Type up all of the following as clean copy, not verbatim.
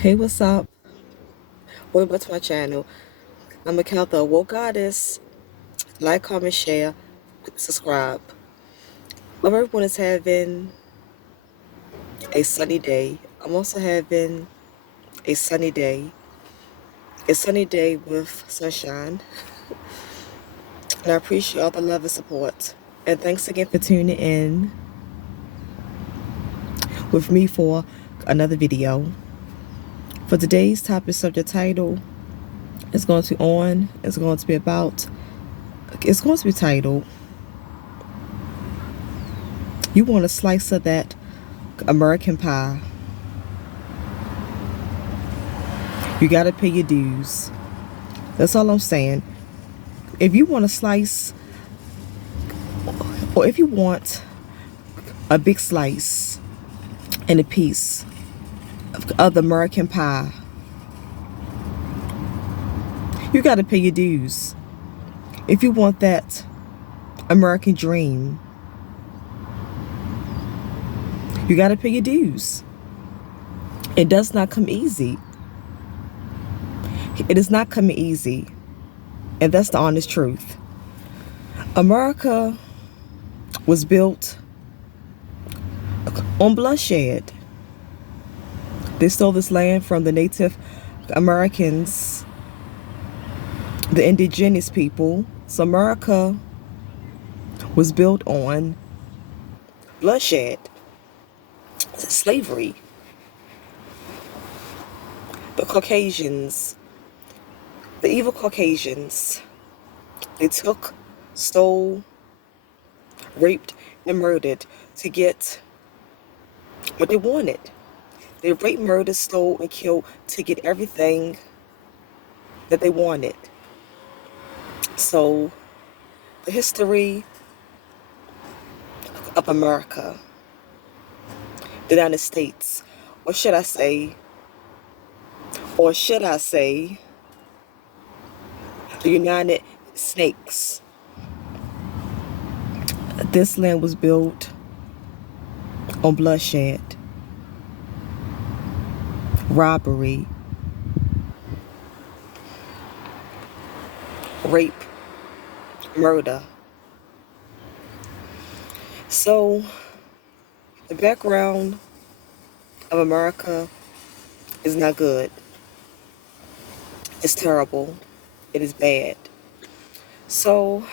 Hey, what's up? Welcome back to my channel. I'm Mikhail, the Woke Goddess. Like, comment, share, subscribe. Hope everyone is having a sunny day. I'm also having a sunny day. A sunny day with sunshine. And I appreciate all the love and support. And thanks again for tuning in with me for another video. For today's topic subject title, it's going to be about, it's going to be titled, You Want a Slice of That American Pie? You gotta pay your dues. That's all I'm saying. If you want a slice, or if you want a big slice and a piece of the American pie, you gotta pay your dues. If you want that American dream, you gotta pay your dues. It does not come easy. It is not coming easy. And that's the honest truth. America was built on bloodshed. They stole this land from the Native Americans, the indigenous people. So America was built on bloodshed, slavery. The Caucasians, the evil Caucasians, they took, stole, raped, and murdered to get what they wanted. They raped, murdered, stole, and killed to get everything that they wanted. So, the history of America, the United States, or should I say, the United Snakes. This land was built on bloodshed, robbery, rape, murder. So, the background of America is not good. It's terrible. It is bad. So,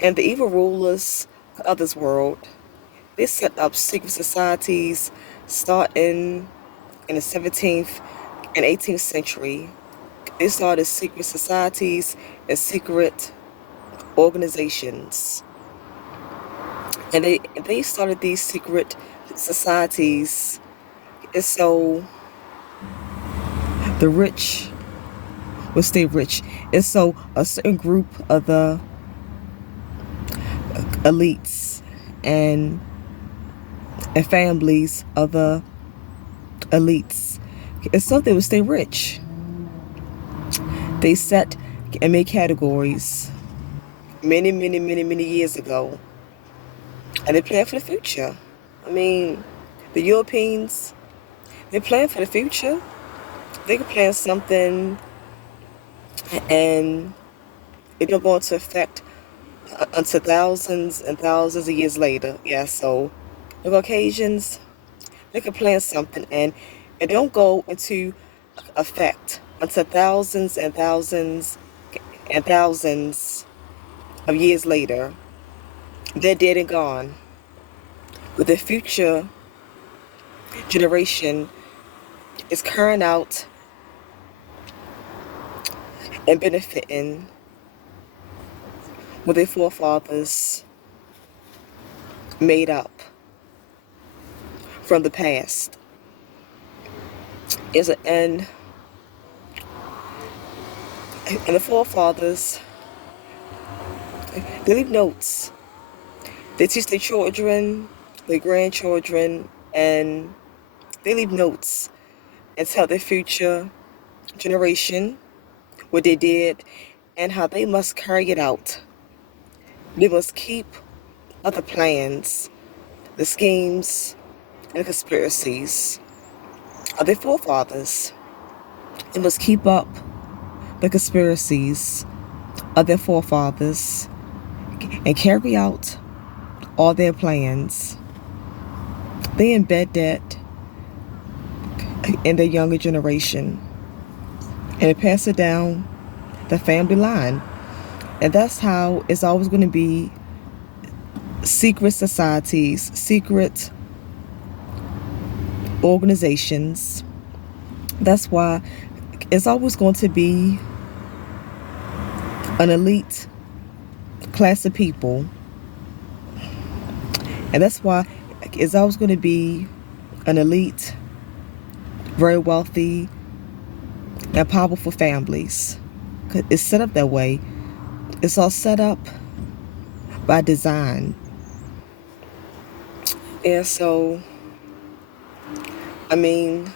and the evil rulers of this world, they set up secret societies starting in the 17th and 18th century. They started secret societies and secret organizations. And they started these secret societies. And so the rich will stay rich. And so a certain group of the elites and families of the elites, and so they would stay rich. They set and made categories many years ago. And they plan for the future. I mean, the Europeans, they plan for the future. They can plan something and it's not going to affect until thousands and thousands of years later. Yeah, so the Caucasians, they can plan something and it don't go into effect until thousands and thousands and thousands of years later. They're dead and gone. But the future generation is carrying out and benefiting what their forefathers made up from the past. And the forefathers, they leave notes. They teach their children, their grandchildren, and they leave notes and tell their future generation what they did and how they must carry it out. They must keep other plans, the schemes, and conspiracies. of their forefathers. They must keep up the conspiracies of their forefathers and carry out all their plans. They embed that in the younger generation and pass it down the family line. And that's how it's always going to be secret societies, secret organizations. That's why it's always going to be an elite class of people. And that's why it's always going to be an elite, very wealthy, and powerful families. It's set up that way. It's all set up by design. And so, I mean,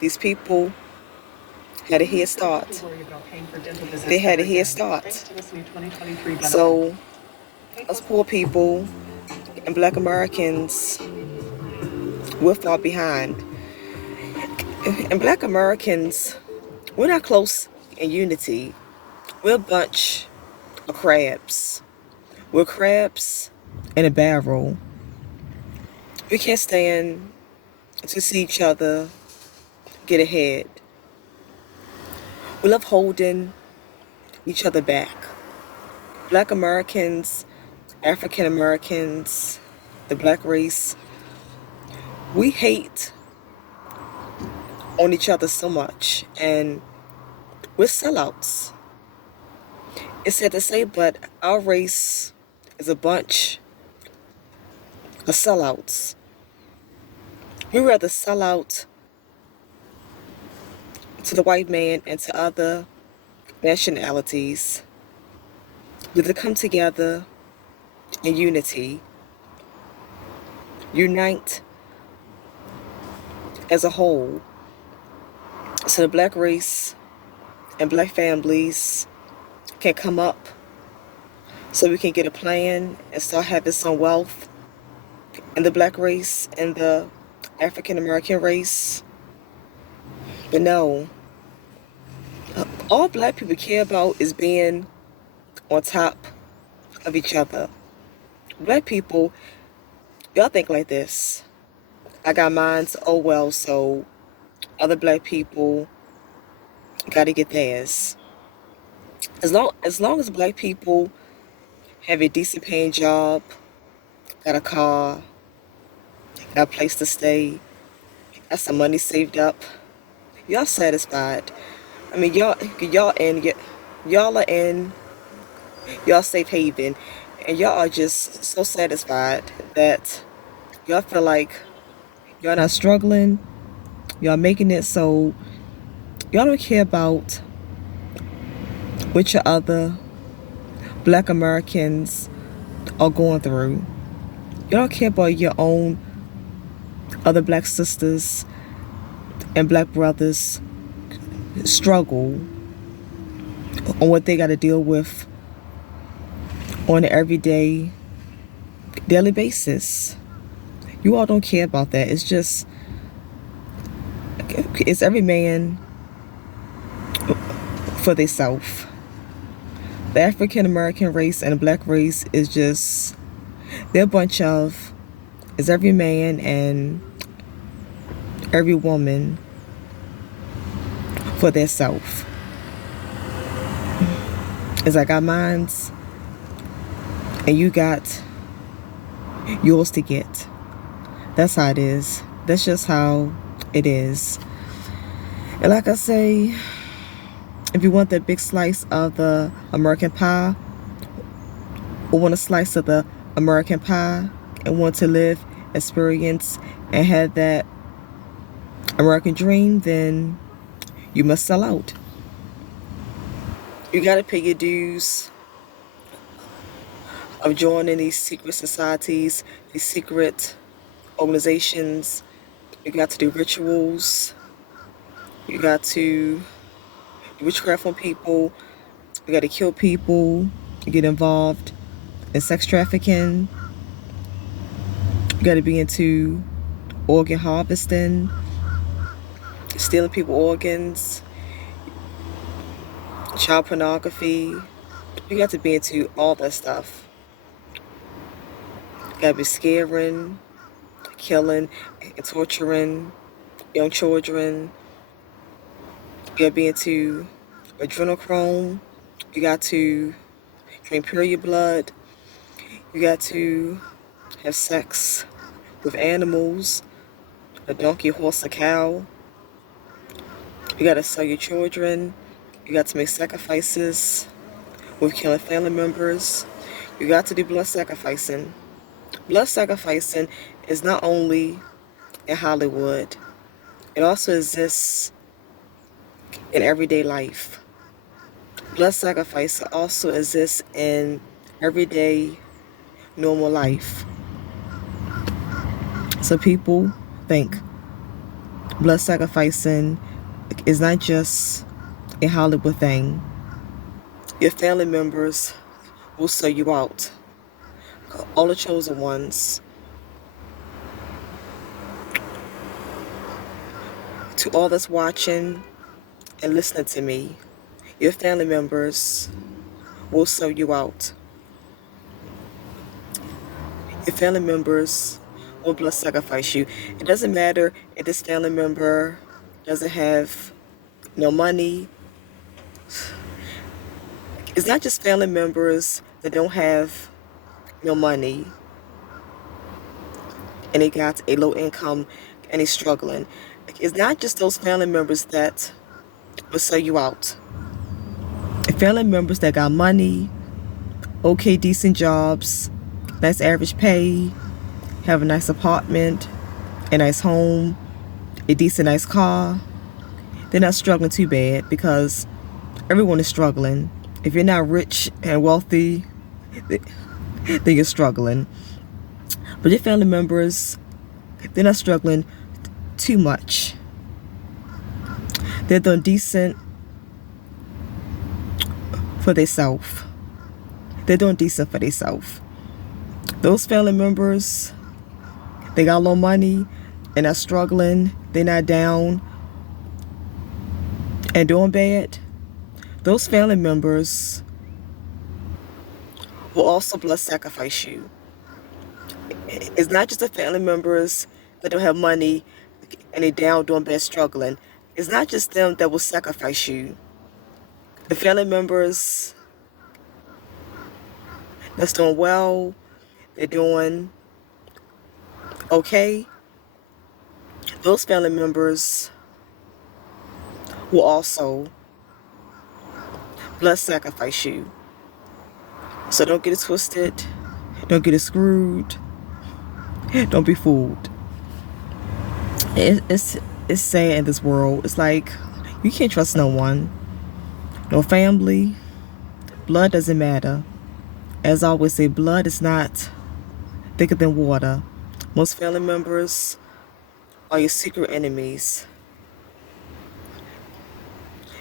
these people had a head start. They had a head start. So, us poor people and Black Americans, we're far behind. And Black Americans, we're not close in unity. We're a bunch of crabs. We're crabs in a barrel. We can't stand to see each other get ahead. We love holding each other back. Black Americans, African Americans, the Black race, we hate on each other so much, and we're sellouts. It's sad to say, but our race is a bunch of sellouts. We rather sell out to the white man and to other nationalities than to come together in unity, unite as a whole, so the Black race and Black families can come up, so we can get a plan and start having some wealth in the Black race and the African American race. But no, all Black people care about is being on top of each other. Black people, y'all think like this: I got mines, oh well, so other Black people gotta get theirs. As long as Black people have a decent paying job, got a car, got a place to stay, got some money saved up, y'all satisfied. I mean, y'all are in y'all safe haven, and y'all are just so satisfied that y'all feel like y'all not struggling, y'all making it, so y'all don't care about what your other Black Americans are going through. Y'all don't care about your own other Black sisters and Black brothers struggle on what they got to deal with on an everyday, daily basis. You all don't care about that. It's just, it's every man for themselves. The African American race and the Black race is just, they're a bunch of, it's every man and every woman for their self. It's I got mines and you got yours to get. That's how it is. That's just how it is. And like I say, if you want that big slice of the American pie, or want a slice of the American pie and want to live, experience, and have that American dream, then you must sell out. You gotta pay your dues of joining these secret societies, these secret organizations. You got to do rituals. You got to do witchcraft on people. You got to kill people. You get involved in sex trafficking. You got to be into organ harvesting. stealing people organs, child pornography. You got to be into all that stuff. You gotta be scaring, killing, and torturing young children. You gotta be into adrenochrome. You got to drink period blood. You got to have sex with animals, a donkey, horse, a cow. You got to sell your children. You got to make sacrifices with killing family members. You got to do blood sacrificing. Blood sacrificing is not only in Hollywood, it also exists in everyday life. Blood sacrifice also exists in everyday normal life. So people think blood sacrificing is not just a Hollywood thing. Your family members will sell you out. All the chosen ones. To all that's watching and listening to me, your family members will sell you out. Your family members will blood sacrifice you. It doesn't matter if this family member doesn't have no money. It's not just family members that don't have no money and they got a low income and they struggling. It's not just those family members that will sell you out. The family members that got money, okay, decent jobs, nice average pay, have a nice apartment, a nice home, a decent nice car, they're not struggling too bad because everyone is struggling. If you're not rich and wealthy, then you're struggling. But your family members, they're not struggling too much. They're doing decent for themselves. They're doing decent for themselves. Those family members, they got low money and are struggling. They're not down and doing bad. Those family members will also blood sacrifice you. It's not just the family members that don't have money and they down doing bad struggling. It's not just them that will sacrifice you. The family members that's doing well, they're doing okay, those family members will also blood sacrifice you. So don't get it twisted. Don't get it screwed. Don't be fooled. It's sad in this world. It's like you can't trust no one. No family. Blood doesn't matter. As I always say, blood is not thicker than water. Most family members are your secret enemies.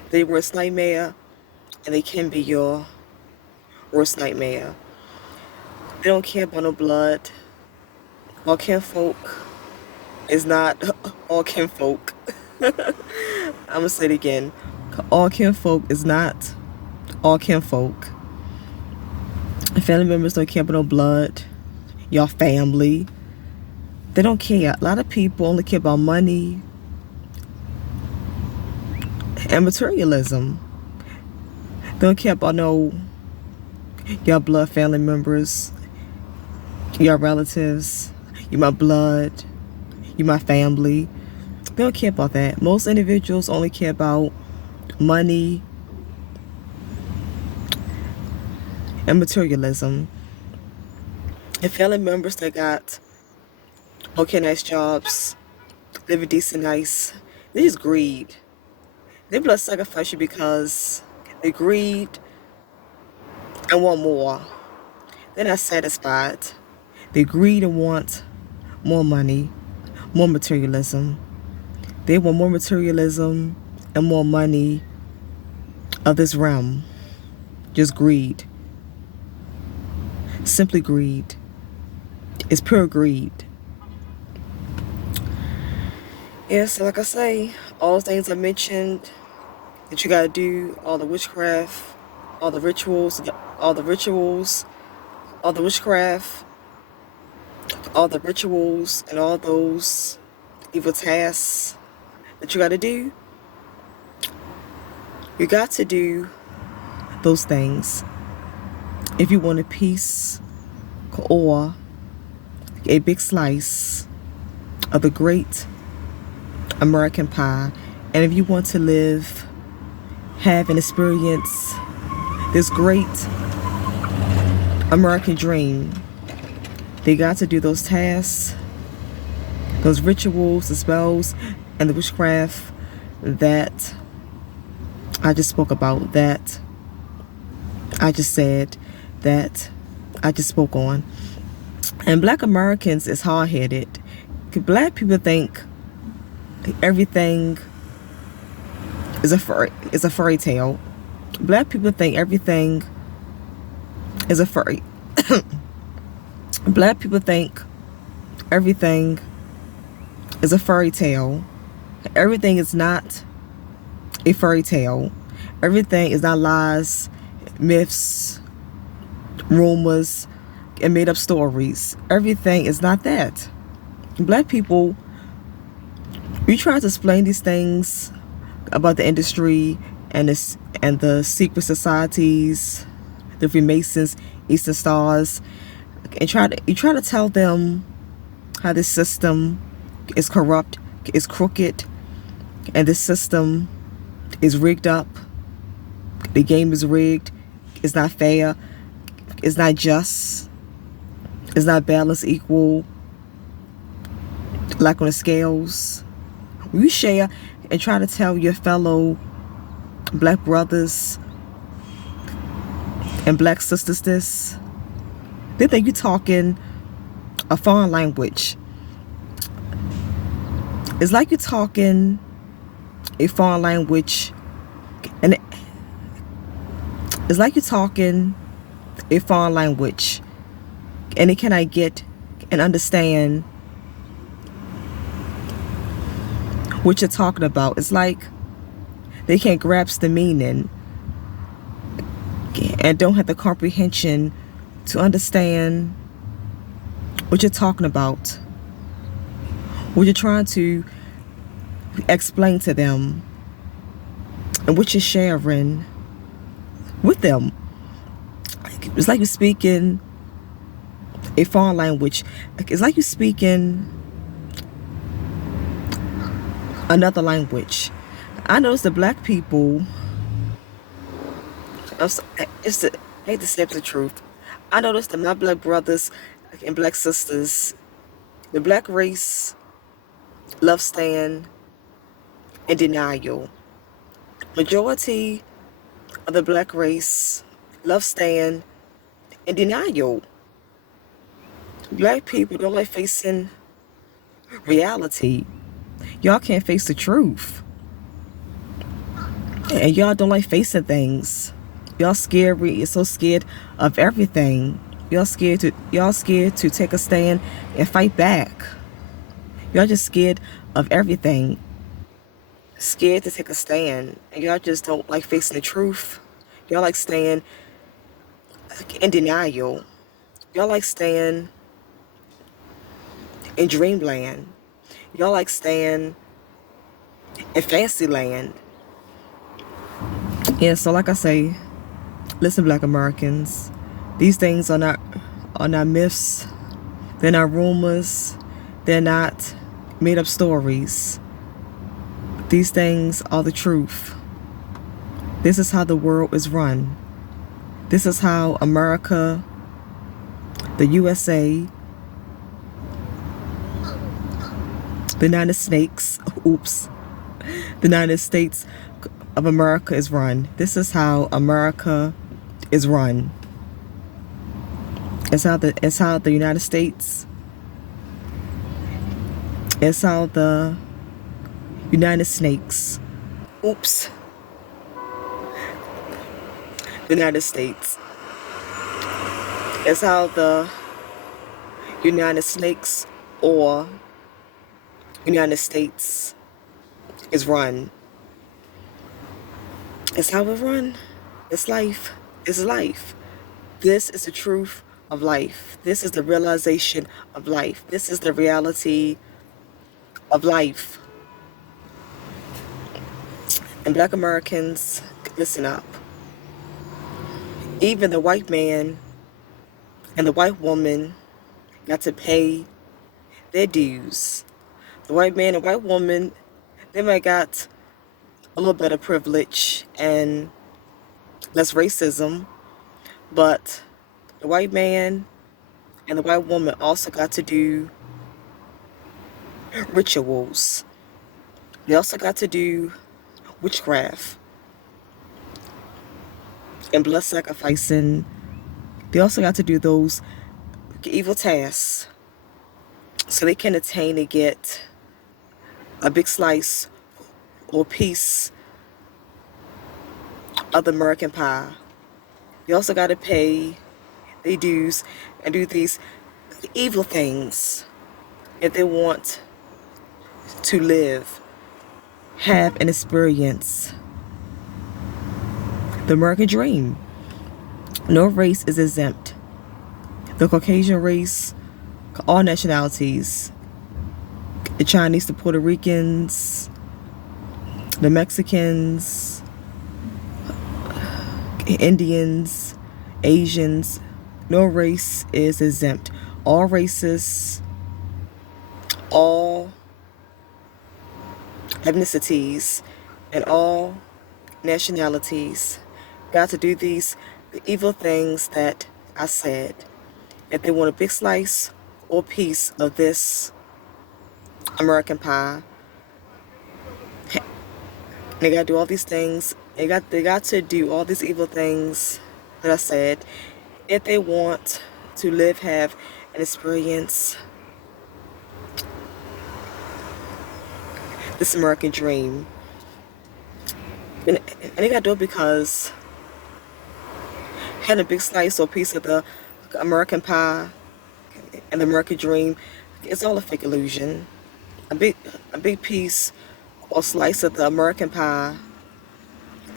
They're your worst nightmare, and they can be your worst nightmare. They don't care about no blood. All kinfolk is not all kinfolk. I'm gonna say it again. All kinfolk is not all kinfolk. Family members don't care about no blood. Your family, they don't care. A lot of people only care about money and materialism. They don't care about no your blood family members, your relatives, you my blood, you my family. They don't care about that. Most individuals only care about money and materialism. And family members that got okay, nice jobs, living decent, nice, they just greed. They blood sacrifice you because they greed and want more. They're not satisfied. They greed and want more money, more materialism. They want more materialism and more money of this realm. Just greed. Simply greed. It's pure greed. Yes, like I say, All those things I mentioned that you gotta do, all the witchcraft, all the rituals, all the rituals, all the witchcraft, all the rituals, and all those evil tasks that you gotta do, you got to do those things if you want a piece or a big slice of the great American pie. And if you want to live, have and experience this great American dream, they got to do those tasks, those rituals, the spells, and the witchcraft that I just spoke about, that I just said, that I just spoke on. And Black Americans is hard-headed. Black people think everything is a fairy tale. Black people think everything is a fairy. Black people think everything is a fairy tale. Everything is not a fairy tale. Everything is not lies, myths, rumors, and made up stories. Everything is not that. Black people, we try to explain these things about the industry and the secret societies, the Freemasons, Eastern Stars, and you try to tell them how this system is corrupt, is crooked, and this system is rigged up. The game is rigged. It's not fair. It's not just. It's not balanced, equal, like on the scales. When you share and try to tell your fellow Black brothers and Black sisters this, they think you're talking a foreign language. It's like you're talking a foreign language, and it's like you're talking a foreign language, and they cannot get and understand what you're talking about. It's like they can't grasp the meaning and don't have the comprehension to understand what you're talking about, what you're trying to explain to them, and what you're sharing with them. It's like you're speaking a foreign language. It's like you're speaking another language. I notice the Black people, I hate to say the truth, I noticed that my Black brothers and Black sisters, the Black race, love stand in denial. Majority of the Black race love stand in denial. Black people don't like facing reality. Y'all can't face the truth. And y'all don't like facing things. Y'all scary. You're so scared of everything. Y'all scared to take a stand and fight back. Y'all just scared of everything. Scared to take a stand. And y'all just don't like facing the truth. Y'all like staying in denial. Y'all like staying in dreamland. Y'all like staying in fancy land. Yeah, so like I say, listen, Black Americans, these things are not myths. They're not rumors. They're not made up stories. These things are the truth. This is how the world is run. This is how America, the USA, the United States, the United States of America is run. This is how America is run. It's how the United States, it's how the United Snakes, United States. It's how the United Snakes or United States is run. It's how it run. It's life. It's life. This is the truth of life. This is the realization of life. This is the reality of life. And Black Americans, listen up. Even the white man and the white woman got to pay their dues. The white man and white woman, they might got a little bit of privilege and less racism, but the white man and the white woman also got to do rituals. They also got to do witchcraft and blood sacrificing. They also got to do those evil tasks so they can attain and get a big slice or piece of the American pie. They also got to pay their dues and do these evil things if they want to live, have, and experience the American dream. No race is exempt. The Caucasian race, all nationalities, the Chinese, the Puerto Ricans, the Mexicans, Indians, Asians, no race is exempt. All races, all ethnicities, and all nationalities got to do these evil things that I said. If they want a big slice or piece of this American pie, they got to do all these things. They got to do all these evil things that I said if they want to live, have, and experience this American dream. And they got to do it because having a big slice or piece of the American pie and the American dream, it's all a fake illusion. A big piece or slice of the American pie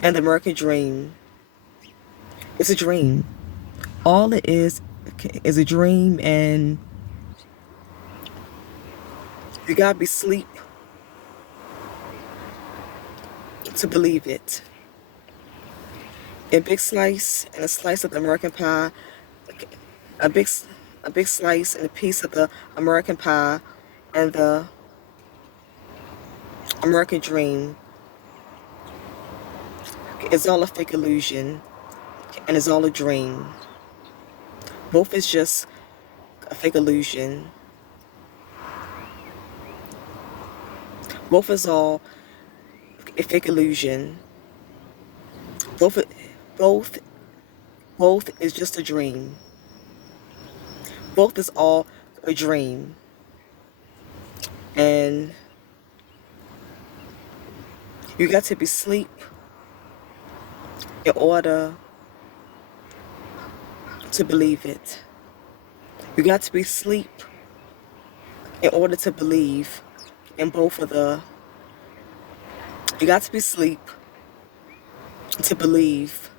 and the American dream, it's a dream. All it is a dream, and you gotta be asleep to believe it. A big slice and a slice of the American pie, a big slice and a piece of the American pie and the American dream is all a fake illusion and is all a dream. Both is just a fake illusion. Both is all a fake illusion. Both is just a dream. Both is all a dream. And you got to be asleep in order to believe it. You got to be asleep in order to believe in both of the. You got to be asleep to believe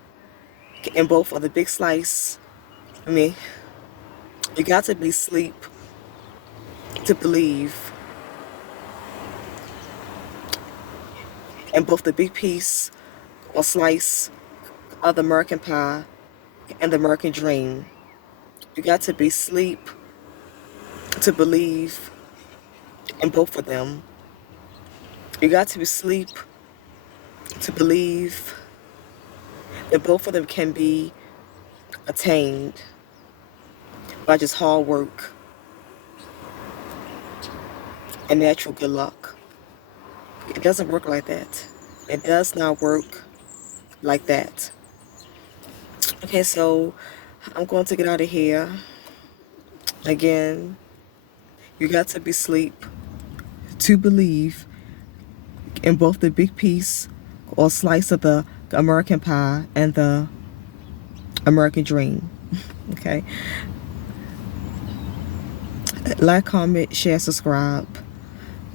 in both of the big slice. You got to be asleep to believe in both the big piece or slice of the American pie and the American dream. You got to be asleep to believe in both of them. You got to be asleep to believe that both of them can be attained by just hard work and natural good luck. It doesn't work like that. It does not work like that. Okay, so I'm going to get out of here. Again, you got to be asleep to believe in both the big piece or slice of the American pie and the American dream. Okay. Like, comment, share, subscribe.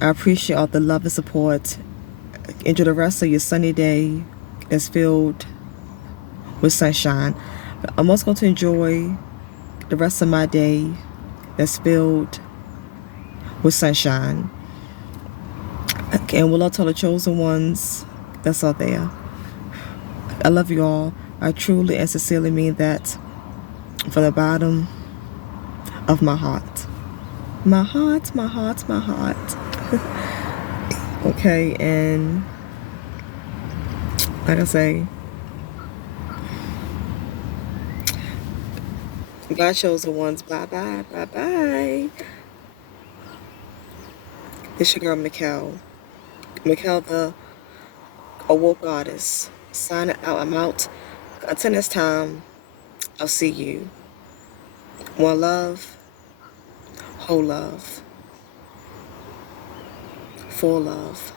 I appreciate all the love and support Enjoy the rest of your sunny day that's filled with sunshine. I'm also going to enjoy the rest of my day that's filled with sunshine. And will I tell the chosen ones that's out there? I love you all. I truly and sincerely mean that from the bottom of my heart. My heart, my heart, my heart. Okay, and like I say, God chosen ones. Bye bye, bye bye. It's your girl Mikkel. Mikkel the Awoke Goddess. Signing out. I'm out. Until next time, I'll see you. One love, whole love, full love.